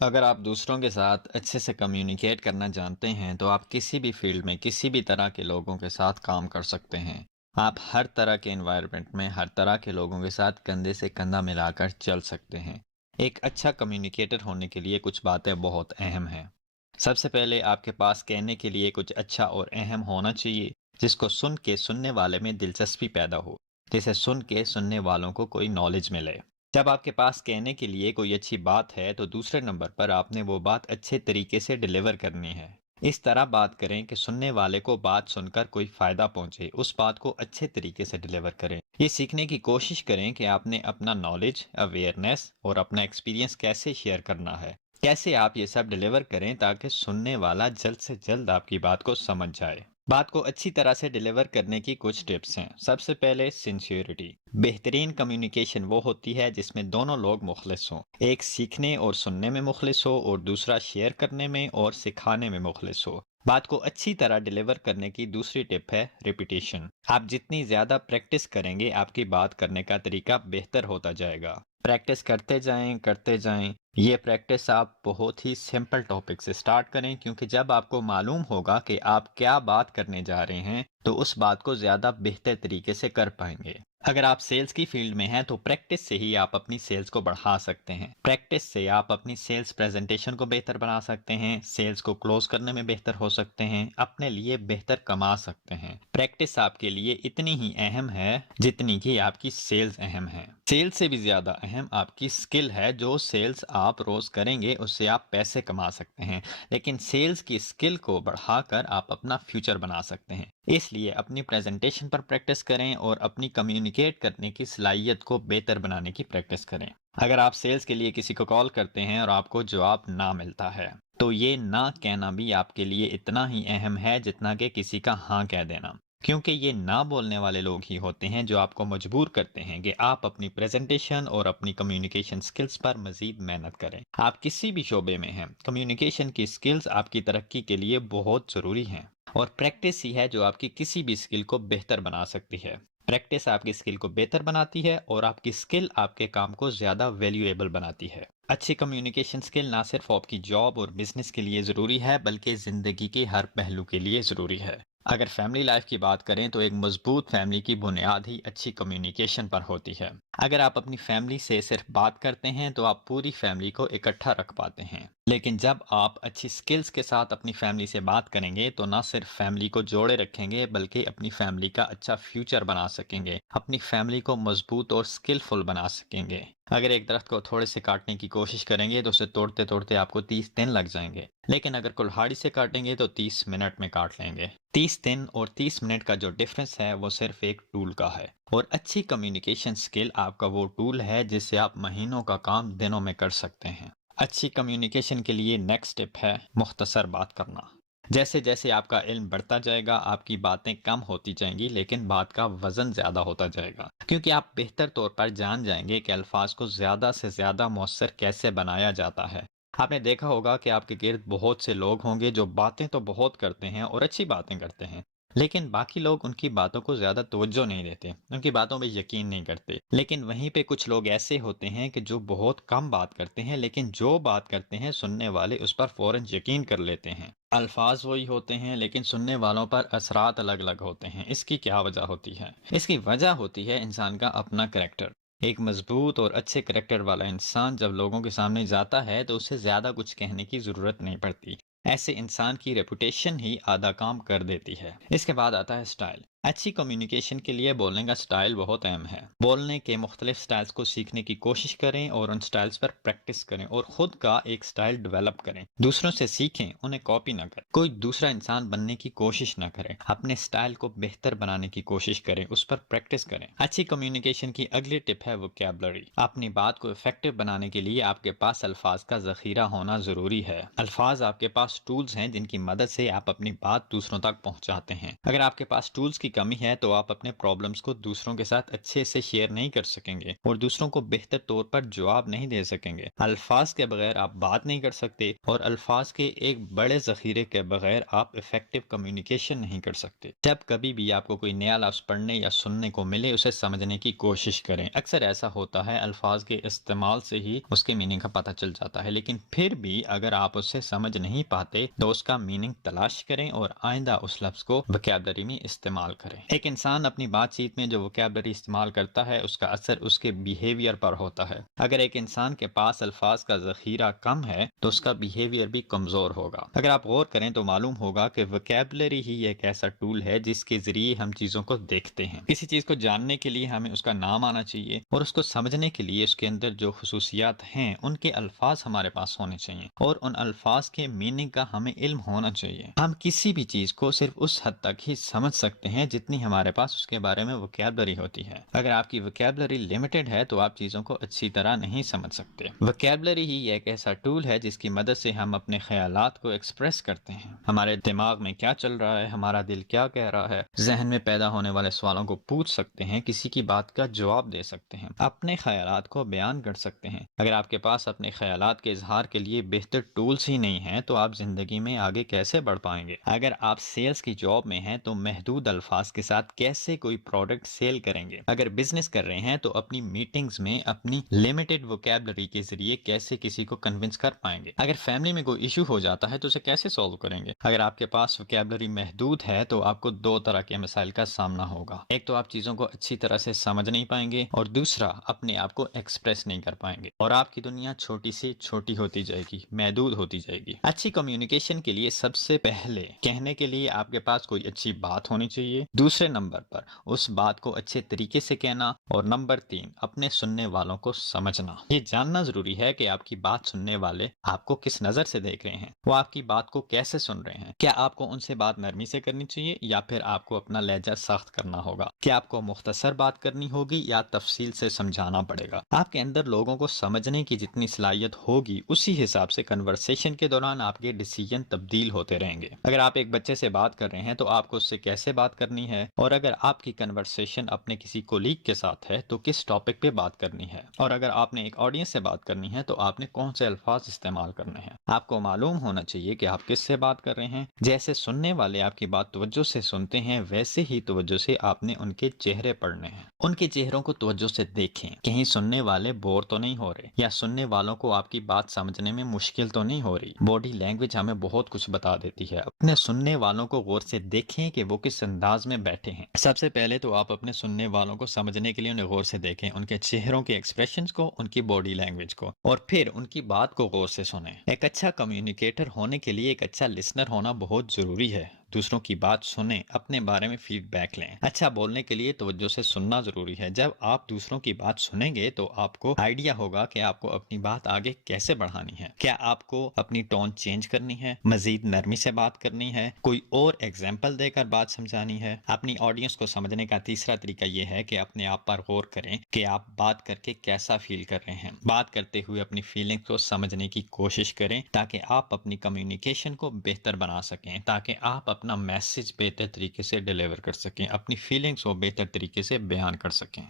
अगर आप दूसरों के साथ अच्छे से कम्युनिकेट करना जानते हैं तो आप किसी भी फील्ड में किसी भी तरह के लोगों के साथ काम कर सकते हैं। आप हर तरह के एनवायरनमेंट में हर तरह के लोगों के साथ कंधे से कंधा मिलाकर चल सकते हैं। एक अच्छा कम्युनिकेटर होने के लिए कुछ बातें बहुत अहम हैं। सबसे पहले आपके पास कहने के लिए कुछ अच्छा और अहम होना चाहिए, जिसको सुन के सुनने वाले में दिलचस्पी पैदा हो, जिसे सुन के सुनने वालों को कोई नॉलेज मिले। जब आपके पास कहने के लिए कोई अच्छी बात है तो दूसरे नंबर पर आपने वो बात अच्छे तरीके से डिलीवर करनी है। इस तरह बात करें कि सुनने वाले को बात सुनकर कोई फायदा पहुंचे, उस बात को अच्छे तरीके से डिलीवर करें। ये सीखने की कोशिश करें कि आपने अपना नॉलेज, अवेयरनेस और अपना एक्सपीरियंस कैसे शेयर करना है। कैसे आप ये सब डिलीवर करें ताकि सुनने वाला जल्द से जल्द आपकी बात को समझ जाए। बात को अच्छी तरह से डिलीवर करने की कुछ टिप्स हैं। सबसे पहले सिंसियरिटी। बेहतरीन कम्युनिकेशन वो होती है जिसमें दोनों लोग मुखलिस हों, एक सीखने और सुनने में मुखलिस हो और दूसरा शेयर करने में और सिखाने में मुखलिस हो। बात को अच्छी तरह डिलीवर करने की दूसरी टिप है रिपीटेशन। आप जितनी ज्यादा प्रैक्टिस करेंगे आपकी बात करने का तरीका बेहतर होता जाएगा। प्रैक्टिस करते जाएं। ये प्रैक्टिस आप बहुत ही सिंपल टॉपिक से स्टार्ट करें, क्योंकि जब आपको मालूम होगा कि आप क्या बात करने जा रहे हैं तो उस बात को ज़्यादा बेहतर तरीके से कर पाएंगे। अगर आप सेल्स की फील्ड में हैं तो प्रैक्टिस से ही आप अपनी सेल्स को बढ़ा सकते हैं। प्रैक्टिस से आप अपनी सेल्स प्रेजेंटेशन को बेहतर बना सकते हैं, सेल्स को क्लोज करने में बेहतर हो सकते हैं, अपने लिए बेहतर कमा सकते हैं। प्रैक्टिस आपके लिए इतनी ही अहम है जितनी कि आपकी सेल्स अहम है। सेल्स से भी ज़्यादा अहम आपकी स्किल है। जो सेल्स आप रोज़ करेंगे उससे आप पैसे कमा सकते हैं, लेकिन सेल्स की स्किल को बढ़ाकर आप अपना फ्यूचर बना सकते हैं। इसलिए अपनी प्रेजेंटेशन पर प्रैक्टिस करें और अपनी कम्युनिकेट करने की सलाहियत को बेहतर बनाने की प्रैक्टिस करें। अगर आप सेल्स के लिए किसी को कॉल करते हैं और आपको जवाब ना मिलता है तो ये ना कहना भी आपके लिए इतना ही अहम है जितना कि किसी का हाँ कह देना, क्योंकि ये ना बोलने वाले लोग ही होते हैं जो आपको मजबूर करते हैं कि आप अपनी प्रेजेंटेशन और अपनी कम्युनिकेशन स्किल्स पर मजीद मेहनत करें। आप किसी भी शोबे में हैं, कम्युनिकेशन की स्किल्स आपकी तरक्की के लिए बहुत ज़रूरी हैं। और प्रैक्टिस ही है जो आपकी किसी भी स्किल को बेहतर बना सकती है। प्रैक्टिस आपकी स्किल को बेहतर बनाती है और आपकी स्किल आपके काम को ज़्यादा वैल्यूएबल बनाती है। अच्छी कम्युनिकेशन स्किल ना सिर्फ आपकी जॉब और बिजनेस के लिए ज़रूरी है बल्कि ज़िंदगी के हर पहलू के लिए ज़रूरी है। अगर फैमिली लाइफ की बात करें तो एक मजबूत फैमिली की बुनियाद ही अच्छी कम्युनिकेशन पर होती है। अगर आप अपनी फैमिली से सिर्फ बात करते हैं तो आप पूरी फैमिली को इकट्ठा रख पाते हैं, लेकिन जब आप अच्छी स्किल्स के साथ अपनी फैमिली से बात करेंगे तो ना सिर्फ फैमिली को जोड़े रखेंगे बल्कि अपनी फैमिली का अच्छा फ्यूचर बना सकेंगे, अपनी फैमिली को मजबूत और स्किलफुल बना सकेंगे। अगर एक दरख्त को थोड़े से काटने की कोशिश करेंगे तो उसे तोड़ते तोड़ते आपको 30 दिन लग जाएंगे, लेकिन अगर कुल्हाड़ी से काटेंगे तो 30 मिनट में काट लेंगे। 30 दिन और 30 मिनट का जो डिफरेंस है वो सिर्फ एक टूल का है। और अच्छी कम्युनिकेशन स्किल आपका वो टूल है जिससे आप महीनों का काम दिनों में कर सकते हैं। अच्छी कम्युनिकेशन के लिए नेक्स्ट स्टेप है मुख्तसर बात करना। जैसे जैसे आपका इल्म बढ़ता जाएगा आपकी बातें कम होती जाएंगी लेकिन बात का वजन ज़्यादा होता जाएगा, क्योंकि आप बेहतर तौर पर जान जाएंगे कि अल्फाज को ज़्यादा से ज़्यादा मौसर कैसे बनाया जाता है। आपने देखा होगा कि आपके गिर्द बहुत से लोग होंगे जो बातें तो बहुत करते हैं और अच्छी बातें करते हैं, लेकिन बाकी लोग उनकी बातों को ज़्यादा तवज्जो नहीं देते, उनकी बातों पे यकीन नहीं करते। लेकिन वहीं पे कुछ लोग ऐसे होते हैं कि जो बहुत कम बात करते हैं लेकिन जो बात करते हैं सुनने वाले उस पर फौरन यकीन कर लेते हैं। अल्फाज वही होते हैं लेकिन सुनने वालों पर असरात अलग अलग होते हैं। इसकी क्या वजह होती है? इसकी वजह होती है इंसान का अपना करेक्टर। एक मजबूत और अच्छे करेक्टर वाला इंसान जब लोगों के सामने जाता है तो उसे ज़्यादा कुछ कहने की ज़रूरत नहीं पड़ती। ऐसे इंसान की रेपुटेशन ही आधा काम कर देती है। इसके बाद आता है स्टाइल। अच्छी कम्युनिकेशन के लिए बोलने का स्टाइल बहुत अहम है। बोलने के मुख्तलिफ स्टाइल्स को सीखने की कोशिश करें और उन स्टाइल्स पर प्रैक्टिस करें और खुद का एक स्टाइल डेवलप करें। दूसरों से सीखें, उन्हें कॉपी ना करें। कोई दूसरा इंसान बनने की कोशिश ना करें, अपने स्टाइल को बेहतर बनाने की कोशिश करें, उस पर प्रैक्टिस करें। अच्छी कम्युनिकेशन की अगली टिप है वोकैबुलरी। अपनी बात को इफेक्टिव बनाने के लिए आपके पास अल्फाज का जखीरा होना जरूरी है। अल्फाज आपके पास टूल्स हैं जिनकी मदद से आप अपनी बात दूसरों तक पहुंचाते हैं। अगर आपके पास टूल्स की کی کمی ہے تو آپ اپنے پرابلمس کو دوسروں کے ساتھ اچھے سے شیئر نہیں کر سکیں گے اور دوسروں کو بہتر طور پر جواب نہیں دے سکیں گے۔ الفاظ کے بغیر آپ بات نہیں کر سکتے اور الفاظ کے ایک بڑے ذخیرے کے بغیر آپ افیکٹو کمیونیکیشن نہیں کر سکتے۔ جب کبھی بھی آپ کو کوئی نیا لفظ پڑھنے یا سننے کو ملے اسے سمجھنے کی کوشش کریں۔ اکثر ایسا ہوتا ہے الفاظ کے استعمال سے ہی اس کے میننگ کا پتہ چل جاتا ہے، لیکن پھر بھی اگر آپ اسے سمجھ نہیں پاتے تو اس کا میننگ تلاش کریں اور آئندہ اس لفظ کو وکیبلری میں استعمال کریں۔ ایک انسان اپنی بات چیت میں جو وکیبلری استعمال کرتا ہے اس کا اثر اس کے بیہیویئر پر ہوتا ہے۔ اگر ایک انسان کے پاس الفاظ کا ذخیرہ کم ہے تو اس کا بیہیویئر بھی کمزور ہوگا۔ اگر آپ غور کریں تو معلوم ہوگا کہ وکیبلری ہی ایک ایسا ٹول ہے جس کے ذریعے ہم چیزوں کو دیکھتے ہیں۔ کسی چیز کو جاننے کے لیے ہمیں اس کا نام آنا چاہیے اور اس کو سمجھنے کے لیے اس کے اندر جو خصوصیات ہیں ان کے الفاظ ہمارے پاس ہونے چاہیے اور ان الفاظ کے میننگ کا ہمیں علم ہونا چاہیے۔ ہم کسی بھی چیز کو صرف اس حد تک ہی سمجھ سکتے ہیں جتنی ہمارے پاس اس کے بارے میں وکیبلری ہوتی ہے۔ اگر آپ کی وکیبلری لمیٹڈ ہے تو آپ چیزوں کو اچھی طرح نہیں سمجھ سکتے۔ وکیبلری ہی ایک ایسا ٹول ہے جس کی مدد سے ہم اپنے خیالات کو ایکسپریس کرتے ہیں۔ ہمارے دماغ میں کیا چل رہا ہے، ہمارا دل کیا کہہ رہا ہے، ذہن میں پیدا ہونے والے سوالوں کو پوچھ سکتے ہیں، کسی کی بات کا جواب دے سکتے ہیں، اپنے خیالات کو بیان کر سکتے ہیں۔ اگر آپ کے پاس اپنے خیالات کے اظہار کے لیے بہتر ٹولز ہی نہیں ہیں تو آپ زندگی میں آگے کیسے بڑھ پائیں گے؟ اگر آپ سیلز کی جاب میں ہیں تو محدود الفاظ کے ساتھ کیسے کوئی پروڈکٹ سیل کریں گے؟ اگر بزنس کر رہے ہیں تو اپنی میٹنگز میں اپنی لمیٹڈ وکیبلری کے ذریعے کیسے کسی کو کنونس کر پائیں گے؟ اگر فیملی میں کوئی ایشو ہو جاتا ہے تو اسے کیسے سولو کریں گے؟ اگر آپ کے پاس وکیبلری محدود ہے تو آپ کو دو طرح کے مسائل کا سامنا ہوگا۔ ایک تو آپ چیزوں کو اچھی طرح سے سمجھ نہیں پائیں گے اور دوسرا اپنے آپ کو ایکسپریس نہیں کر پائیں گے اور آپ کی دنیا چھوٹی سے چھوٹی ہوتی جائے گی، محدود ہوتی جائے گی۔ اچھی کمیونیکیشن کے لیے سب سے پہلے کہنے کے لیے آپ کے پاس کوئی اچھی بات ہونی چاہیے، دوسرے نمبر پر اس بات کو اچھے طریقے سے کہنا اور نمبر 3 اپنے سننے والوں کو سمجھنا۔ یہ جاننا ضروری ہے کہ آپ کی بات سننے والے آپ کو کس نظر سے دیکھ رہے ہیں، وہ آپ کی بات کو کیسے سن رہے ہیں۔ کیا آپ کو ان سے بات نرمی سے کرنی چاہیے یا پھر آپ کو اپنا لہجہ سخت کرنا ہوگا؟ کیا آپ کو مختصر بات کرنی ہوگی یا تفصیل سے سمجھانا پڑے گا؟ آپ کے اندر لوگوں کو سمجھنے کی جتنی صلاحیت ہوگی اسی حساب سے کنورسیشن کے دوران آپ کے ڈیسیجن تبدیل ہوتے رہیں گے۔ اگر آپ ایک بچے سے بات کر رہے ہیں تو آپ کو اس سے کیسے بات کرنی ہے، اور اگر آپ کی کنورسیشن اپنے کسی کولیگ کے ساتھ ہے تو کس ٹاپک پہ بات کرنی ہے، اور اگر آپ نے ایک آڈینس سے بات کرنی ہے تو آپ نے کون سے الفاظ استعمال کرنے ہیں۔ آپ کو معلوم ہونا چاہیے کہ آپ کس سے بات کر رہے ہیں۔ جیسے سننے والے آپ کی بات توجہ سے سنتے ہیں ویسے ہی توجہ سے آپ نے ان کے چہرے پڑھنے ہیں۔ ان کے چہروں کو توجہ سے دیکھیں، کہیں سننے والے بور تو نہیں ہو رہے یا سننے والوں کو آپ کی بات سمجھنے میں مشکل تو نہیں ہو رہی۔ باڈی لینگویج ہمیں بہت کچھ بتا دیتی ہے۔ اپنے سننے والوں کو غور سے دیکھیں کہ وہ کس انداز میں بیٹھے ہیں۔ سب سے پہلے تو آپ اپنے سننے والوں کو سمجھنے کے لیے انہیں غور سے دیکھیں، ان کے چہروں کے ایکسپریشنز کو، ان کی باڈی لینگویج کو، اور پھر ان کی بات کو غور سے سنیں۔ ایک اچھا کمیونیکیٹر ہونے کے لیے ایک اچھا لسنر ہونا بہت ضروری ہے۔ دوسروں کی بات سنیں، اپنے بارے میں فیڈ بیک لیں۔ اچھا بولنے کے لیے توجہ سے سننا ضروری ہے۔ جب آپ دوسروں کی بات سنیں گے تو آپ کو آئیڈیا ہوگا کہ آپ کو اپنی بات آگے کیسے بڑھانی ہے۔ کیا آپ کو اپنی ٹون چینج کرنی ہے، مزید نرمی سے بات کرنی ہے، کوئی اور ایگزامپل دے کر بات سمجھانی ہے؟ اپنی آڈینس کو سمجھنے کا تیسرا طریقہ یہ ہے کہ اپنے آپ پر غور کریں کہ آپ بات کر کے کیسا فیل کر رہے ہیں۔ بات کرتے ہوئے اپنی فیلنگ کو سمجھنے کی کوشش کریں تاکہ آپ اپنی کمیونیکیشن کو بہتر بنا سکیں، تاکہ آپ اپنا میسج بہتر طریقے سے ڈیلیور کر سکیں، اپنی فیلنگز کو بہتر طریقے سے بیان کر سکیں۔